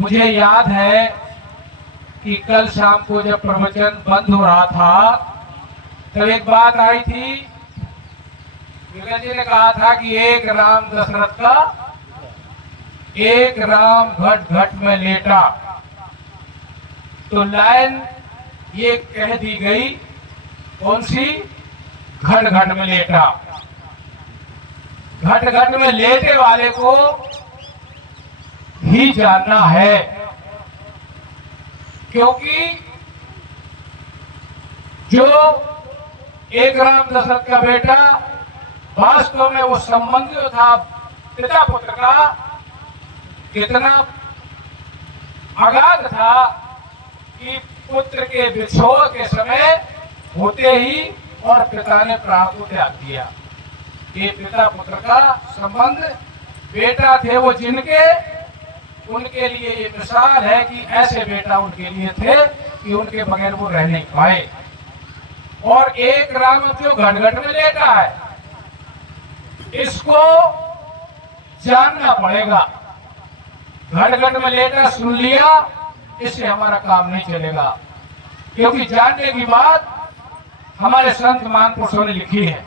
मुझे याद है कि कल शाम को जब प्रवचन बंद हो रहा था तब एक बात आई थी। विगत जी ने कहा था कि एक राम दशरथ का एक राम घट घट में लेटा, तो लाइन ये कह दी गई, कौन सी? घट घट में लेटा। घट घट में लेटे वाले को ही जानना है, क्योंकि जो एक राम दशरथ का बेटा वास्तव में वो संबंध जो था पिता पुत्र का कितना अगाध था कि पुत्र के विछोह के समय होते ही और पिता ने प्राण को त्याग दिया। ये पिता पुत्र का संबंध बेटा थे वो जिनके, उनके लिए ये मिसाल है कि ऐसे बेटा उनके लिए थे कि उनके बगैर वो रह नहीं पाए। और एक राम जो घट घट में लेटा है, इसको जानना पड़ेगा। घट घट में लेटा सुन लिया, इससे हमारा काम नहीं चलेगा, क्योंकि जानने की बात हमारे संत महापुरुषों ने लिखी है।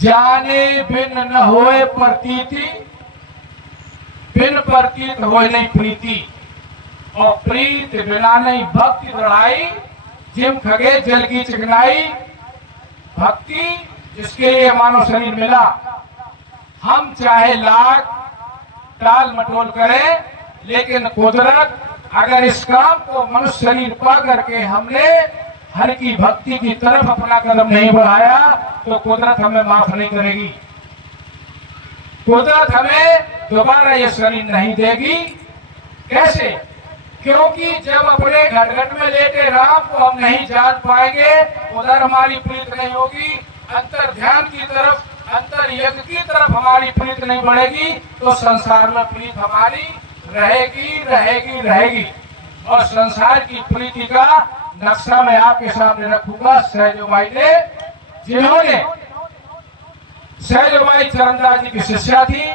जाने बिन न होए प्रतीति, बिन प्रतीत होए नहीं प्रीति, और प्रीत बिना नहीं भक्ति दृढ़ाई, जिम खगे जल की चिकनाई। भक्ति जिसके लिए मानव शरीर मिला, हम चाहे लाख टाल मटोल करें, लेकिन कुदरत अगर इस काम को मनुष्य शरीर पा करके हमने हर की भक्ति की तरफ अपना कदम नहीं बढ़ाया, तो कुदरत हमें माफ नहीं करेगी। कुदरत हमें दोबारा ये शरीर नहीं देगी। कैसे? क्योंकि जब अपने घट घट में लेटे राम को हम नहीं जान पाएंगे, उधर हमारी प्रीत नहीं होगी, अंतर ध्यान की तरफ, अंतर यज्ञ की तरफ हमारी प्रीत नहीं बढ़ेगी, तो संसार में प्रीत हमारी रहेगी रहेगी रहेगी। और संसार की प्रीति का नक्शा मैं आपके सामने रखूंगा। सहजोबाई ने, जिन्होंने सहजोबाई चरणदास जी की शिष्या थी,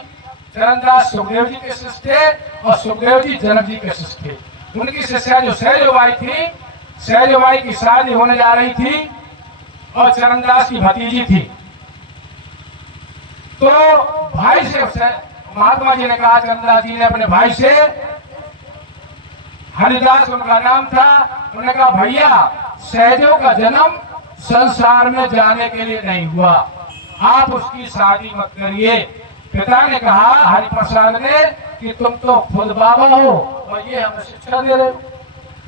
चरणदास सुखदेव जी के शिष्य थे और सुखदेव जी जनक जी के शिष्य थे। उनकी शिष्या जो सहजोबाई थी, सहजोबाई की शादी होने जा रही थी और चरणदास की भतीजी थी। तो भाई से महात्मा जी ने कहा, चरणदास जी ने अपने भाई से, हरिदास उनका नाम था, उन्होंने कहा भैया सहजों का जन्म संसार में जाने के लिए नहीं हुआ, आप उसकी शादी मत करिए। पिता ने कहा हरिप्रसाद ने कि तुम तो खुद बाबा हो और ये हमें शिक्षा दे रहे हो।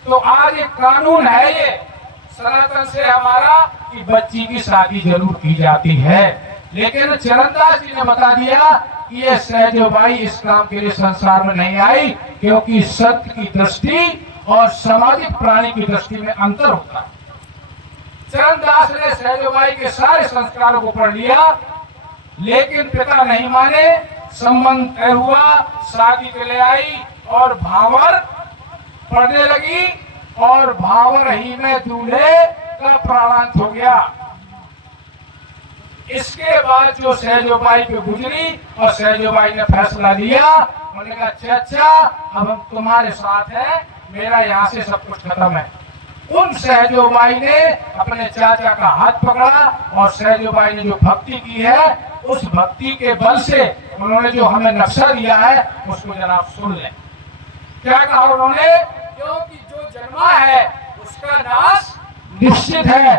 तो आज एक कानून है ये सनातन से हमारा कि बच्ची की शादी जरूर की जाती है, लेकिन चरणदास जी ने बता दिया कि ये सहजोबाई इस काम के लिए संसार में नहीं आई, क्योंकि सत्य की दृष्टि और सामाजिक प्राणी की दृष्टि में अंतर होता है। चरणदास ने सहजोबाई के सारे संस्कारों को पढ़ लिया, लेकिन पिता नहीं माने, संबंध तय हुआ, शादी के लिए आई और भावर पढ़ने लगी और भावर ही में दूल्हे का प्राणांत हो गया। इसके बाद जो सहजोबाई पे गुजरी और सहजोबाई ने फैसला लिया, उन्होंने कहा अच्छा अब हम तुम्हारे साथ हैं, मेरा यहाँ से सब कुछ खत्म है। उन सहजोबाई ने अपने चाचा का हाथ पकड़ा और सहजोबाई ने जो भक्ति की है, उस भक्ति के बल से उन्होंने जो हमें नक्शा दिया है उसको जनाब सुन लें। क्या कहा उन्होंने? क्योंकि जो जन्मा है उसका नाश निश्चित है।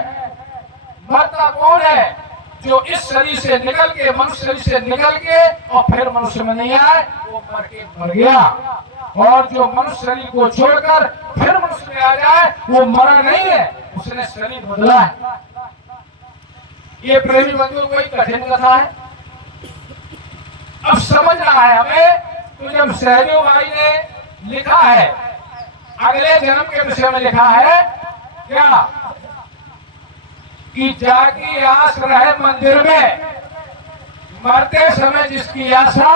मरता कौन है? जो इस शरीर से निकल के, मनुष्य शरीर से निकल के और फिर मनुष्य में नहीं आए, वो मर के मर गया। और जो मनुष्य शरीर को छोड़कर फिर मनुष्य में आ जाए, वो मरा नहीं है, उसने शरीर बदला है। ये प्रेमी बंधुओं को एक कठिन कथा है, अब समझना है हमें। तो जब सहजोबाई ने लिखा है, अगले जन्म के विषय में लिखा है क्या कि जाकी आस रहे मंदिर में, मरते समय जिसकी आशा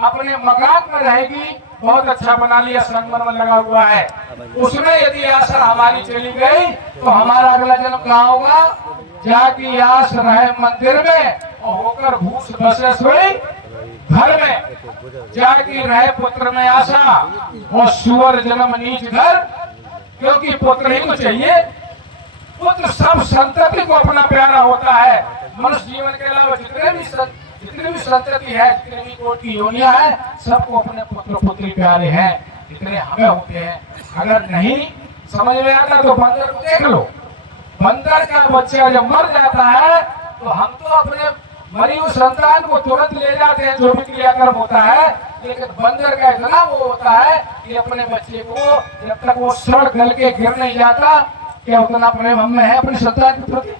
अपने मकान में रहेगी, बहुत अच्छा बना लिया, संगमरमर लगा हुआ है, उसमें यदि आशा हमारी चली गई तो हमारा अगला जन्म कहाँ होगा? जाकी आस रहे मंदिर में और होकर भूस बसे सोई घर में जागी रहे पुत्र में आशा, और सुअर जन्म नीच घर, क्योंकि पुत्र ही तो चाहिए। पुत्र सब संतति को अपना प्यारा होता है। मनुष्य जीवन के अलावा जितनी भी संतति है, जितनी भी कोटि योनियां है, सबको अपने पुत्र पुत्री प्यारे हैं, जितने हमें होते हैं। अगर नहीं समझ में आता तो बंदर को देख लो। बंदर का बच्चा जब मर जाता है तो हम तो अपने मरी हुई संतान को तुरंत ले जाते हैं, जो भी क्रियाक्रम होता है, लेकिन बंदर का इतना वो होता है कि अपने बच्चे को जब तक वो सड़ गल के गिर नहीं जाता, क्या उतना प्रेम हम में है अपनी संतान के प्रति।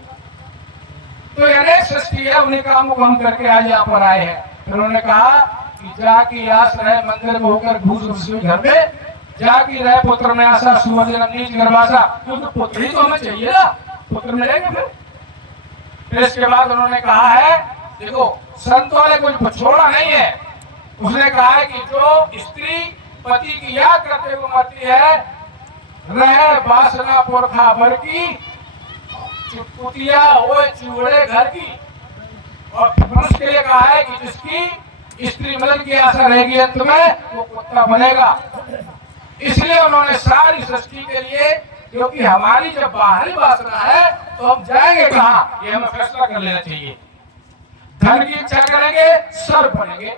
तो अनेक सृष्टि है, उन्हीं कामों को हम करके आज यहाँ पर आए हैं। फिर उन्होंने कहा कि जाकी आस रहे मंदिर में होकर घूस घर में, जाकी रहे पुत्र में आशा, सुअर जन्म नीच गर्भाशा, क्योंकि पुत्र ही तो हमें चाहिए ना, पुत्र मिलेंगे। फिर इसके बाद उन्होंने कहा है, देखो संतों ने कुछ छोड़ा नहीं है। उसने कहा है कि जो स्त्री पति की याद करते हुए मरती है, रहे वासना पुरखा भर की, चुटपुटिया हो चूड़े घर की। और पुरुष के लिए कहा है कि जिसकी स्त्री मिलन की आशा रहेगी अंत में, वो कुत्ता बनेगा। इसलिए उन्होंने सारी सृष्टि के लिए, क्योंकि हमारी जब बाहरी वासना है तो हम जाएंगे कहाँ, ये हमें फैसला कर लेना चाहिए। धन की इच्छा करेंगे, सर बनेंगे,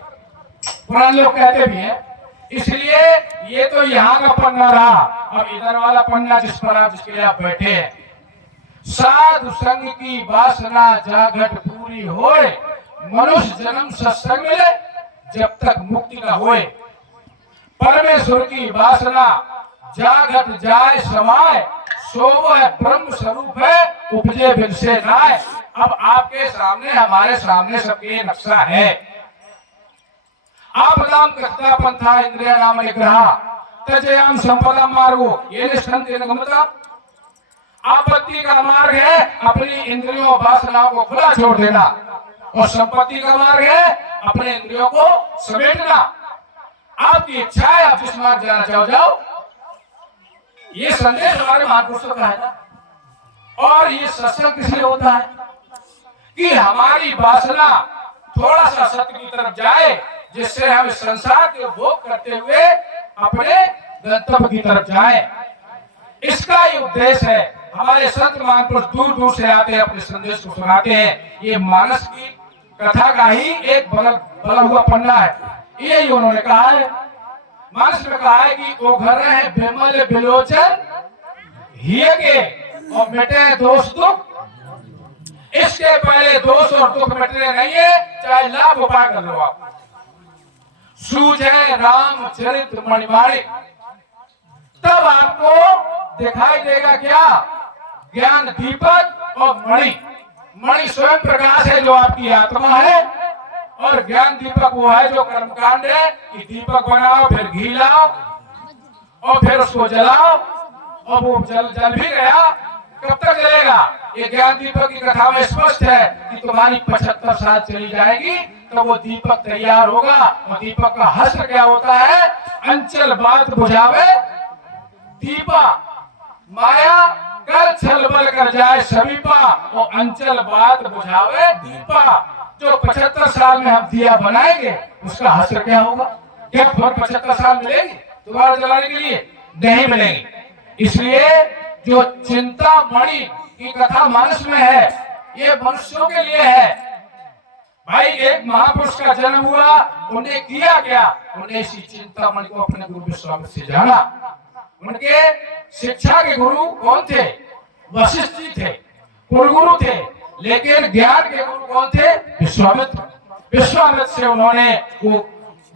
पुराने लोग कहते भी हैं। इसलिए ये तो यहाँ का पन्ना रहा। अब इधर वाला पन्ना जिस पर आप, जिसके लिए आप बैठे हैं, साधु संग की वासना जागट पूरी होए, मनुष्य जन्म सत्संग मिले, जब तक मुक्ति न होए। परमेश्वर की वासना जागट जाए समाए, सो है ब्रह्म स्वरूप है, उपजे बिन से नाय। अब आपके सामने, हमारे सामने सबके नक्शा है। आप नाम कथा पंथा इंद्रिया नाम निग्रह तजयाम संपदा मार्गो ये निष्ठंत निगमता। आपत्ति का मार्ग है अपनी इंद्रियों वासनाओं को खुला छोड़ देना, और संपत्ति का मार्ग है अपने इंद्रियों को समेटना। आपकी इच्छा है, आप जिस मार्ग जाना चाहो जाओ। ये संदेश हमारे महापुरुषों का है ना। और ये सत्संग किस लिए होता है कि हमारी वासना थोड़ा सा सत्य की तरफ जाए, जिससे हम इस संसार के भोग करते हुए अपने गंतव्य की तरफ जाएं। इसका ही उद्देश्य है। हमारे संत महापुरुष दूर दूर से आते हैं, अपने संदेश को सुनाते हैं। ये मानस की कथा का ही एक बला हुआ पन्ना है। यही उन्होंने कहा है। मानस में कहा है कि वो घर है बिमल बिलोचन हिय के, और मिटे दोष दुख। इसके पहले दोष और दुख मिटने नहीं है, चाहे लाख उपाय कर लो आप। सूझे राम चरित मणिमाणिक, तब आपको दिखाई देगा क्या, ज्ञान दीपक और मणि। मणि स्वयं प्रकाश है, जो आपकी आत्मा है, और ज्ञान दीपक वो है जो कर्मकांड है कि दीपक बनाओ, फिर घी लाओ, और फिर उसको जलाओ, और वो जल भी गया, कब तक जलेगा। ये ज्ञान दीपक की कथा में स्पष्ट है कि तुम्हारी 75 साल चली जाएगी तो वो दीपक तैयार होगा। और दीपक का हस्त्र क्या होता है, अंचल बात बुझावे दीपा, माया कर छल बल कर जाए समीपा, और अंचल बात बुझावे दीपा। जो 75 साल में हम दिया बनाएंगे, उसका हस्त्र क्या होगा। क्या फिर 75 साल मिलेगी दोबारा जलाने के लिए? नहीं मिलेगी। इसलिए जो चिंता मणि की कथा मानस में है, ये मनुष्यों के लिए है। भाई एक महापुरुष का जन्म हुआ, उन्हें किया क्या, उन्हें इसी चिंता मणि को अपने गुरु विश्वामित्र से जाना। उनके शिक्षा के गुरु कौन थे? वशिष्ठ जी थे, कुलगुरु थे। लेकिन ज्ञान के गुरु कौन थे? विश्वामित्र। विश्वामित्र से उन्होंने वो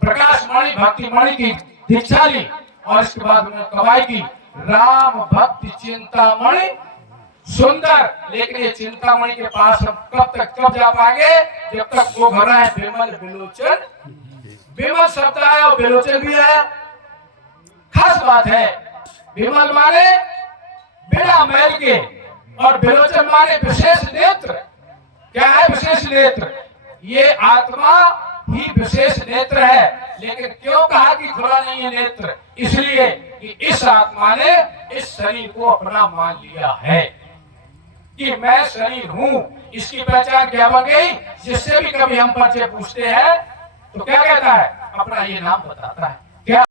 प्रकाश मणि भक्ति मणि की दीक्षा ली, और इसके बाद उन्होंने कमाई की राम भक्ति चिंतामणि सुंदर। लेकिन ये चिंतामणि के पास हम कब जा पाएंगे, जब तक वो घर है बिमल बिलोचन। बिमल शब्द आया और बिलोचन भी आया। खास बात है, बिमल माने बिना मैल के, और बिलोचन माने विशेष नेत्र। क्या है विशेष नेत्र? ये आत्मा ही विशेष नेत्र है। लेकिन क्यों कहा कि खुला नहीं है नेत्र? इसलिए कि इस आत्मा ने इस शरीर को अपना मान लिया है कि मैं शरीर हूं। इसकी पहचान क्या बन गई? जिससे भी कभी हम परिचय पूछते हैं तो क्या कहता है, अपना ये नाम बताता है। क्या